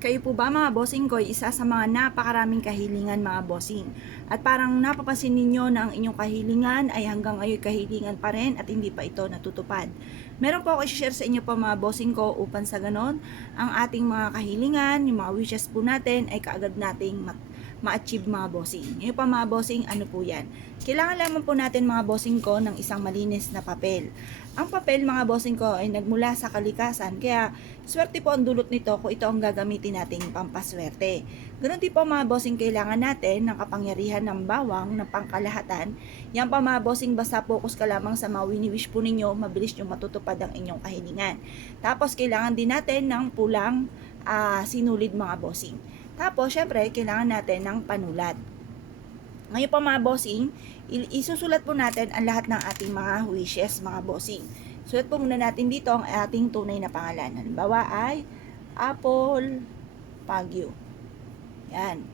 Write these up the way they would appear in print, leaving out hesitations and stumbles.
Kayo po ba mga bossing ko, isa sa mga napakaraming kahilingan mga bossing? At parang napapansin ninyo na ang inyong kahilingan ay hanggang ngayon kahilingan pa rin at hindi pa ito natutupad. Meron po ako i-share sa inyo po mga bossing ko upang sa ganon, ang ating mga kahilingan, yung mga wishes po natin ay kaagad nating ma-achieve mga bossing. Ngayon pa mga bossing, ano po yan? Kailangan lamang po natin mga bossing ko ng isang malinis na papel. Ang papel mga bossing ko ay nagmula sa kalikasan, kaya swerte po ang dulot nito kung ito ang gagamitin nating pampaswerte. Ganun din po mga bossing, kailangan natin ng kapangyarihan ng bawang, ng pangkalahatan. Yan pa mga bossing, basta focus ka lamang sa mga wini-wish po ninyo, mabilis nyo matutupad ang inyong kahilingan. Tapos kailangan din natin ng pulang sinulid mga bossing. Tapos syempre kailangan natin ng panulat. Ngayon pa mga bossing, isusulat po natin ang lahat ng ating mga wishes mga bossing. Sulat po muna natin dito ang ating tunay na pangalan. Halimbawa ay Apple Pagyo. Yan.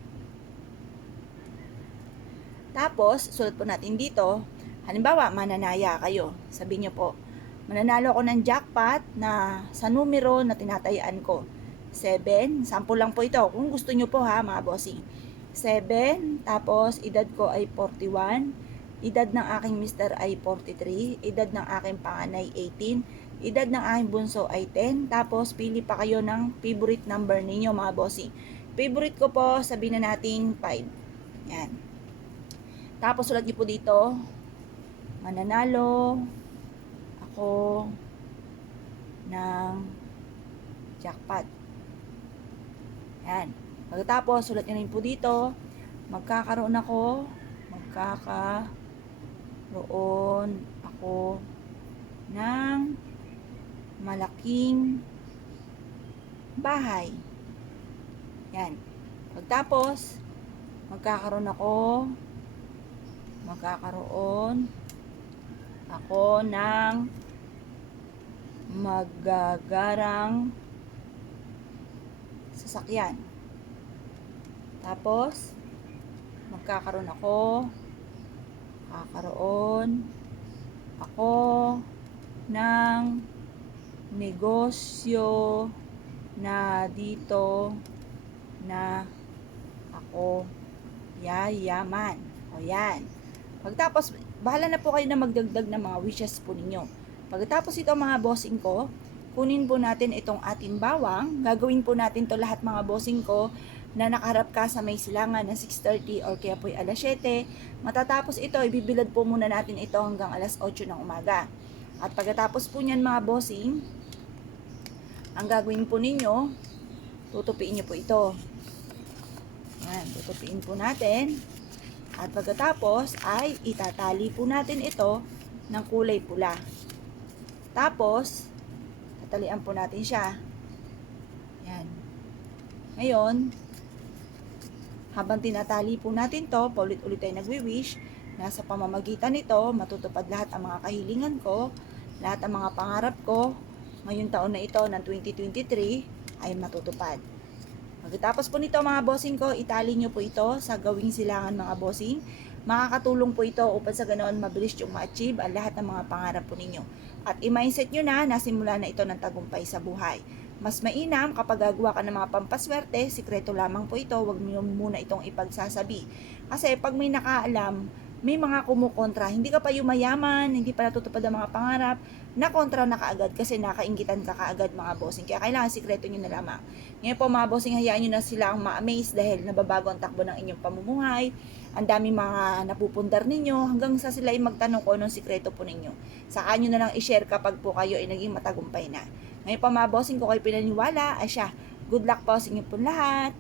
Tapos, sulat po natin dito, halimbawa, mananaya kayo. Sabihin nyo po, mananalo ako ng jackpot na sa numero na tinatayaan ko. 7, sample lang po ito. Kung gusto nyo po ha, mga bossing. 7, tapos edad ko ay 41, edad ng aking mister ay 43, edad ng aking panganay 18, edad ng aking bunso ay 10, tapos pili pa kayo ng favorite number ninyo mga bossing. Favorite ko po, sabihin na natin 5. Yan. Tapos sulat niyo po dito, mananalo ako ng jackpot. Yan. Pagkatapos, sulat nyo rin po dito, magkakaroon ako ng malaking bahay. Yan. Pagkatapos, magkakaroon ako ng magagarang sasakyan. Tapos, magkakaroon ako ng negosyo na dito na ako yayaman. O yan. Pagkatapos, bahala na po kayo na magdagdag ng mga wishes po ninyo. Pagkatapos ito mga bossing ko, kunin po natin itong ating bawang. Gagawin po natin to lahat mga bossing ko na nakaharap ka sa may silangan na 6:30 or kaya po alas 7. Matatapos ito, ibibilad po muna natin ito hanggang alas 8 ng umaga. At pagkatapos po niyan mga bossing, ang gagawin po ninyo, tutupiin nyo po ito. Yan, tutupiin po natin. At pagkatapos ay itatali po natin ito ng kulay pula. Tapos, tatalian po natin siya. Yan. Ngayon, habang tinatali po natin to, paulit-ulit tayo nagwi-wish, nasa pamamagitan nito, matutupad lahat ang mga kahilingan ko, lahat ang mga pangarap ko, ngayong taon na ito ng 2023 ay matutupad. Pagkatapos po nito mga bossing ko, itali nyo po ito sa gawing silangan mga bossing. Makakatulong po ito upang sa ganoon mabilis yung ma-achieve ang lahat ng mga pangarap po ninyo. At i-mindset nyo na nasimula na ito ng tagumpay sa buhay. Mas mainam kapag gagawa ka ng mga pampaswerte, sikreto lamang po ito, huwag nyo muna itong ipagsasabi. Kasi pag may nakaalam, may mga kumukontra, hindi ka pa yumayaman, hindi pa natutupad ang mga pangarap, na kontra na kaagad kasi nakaingitan ka kaagad mga bossing. Kaya kailangan sikreto nyo na lamang. Ngayon po mga bossing, hayaan nyo na silang ma-amaze dahil nababago ang takbo ng inyong pamumuhay. Ang dami mga napupundar ninyo hanggang sa sila ay magtanong kung anong sikreto po ninyo. Saka nyo na lang i-share kapag po kayo ay naging matagumpay na. Ngayon pa mga bossing, kung kayo pinaniwala, ay siya, good luck po sa inyo po lahat.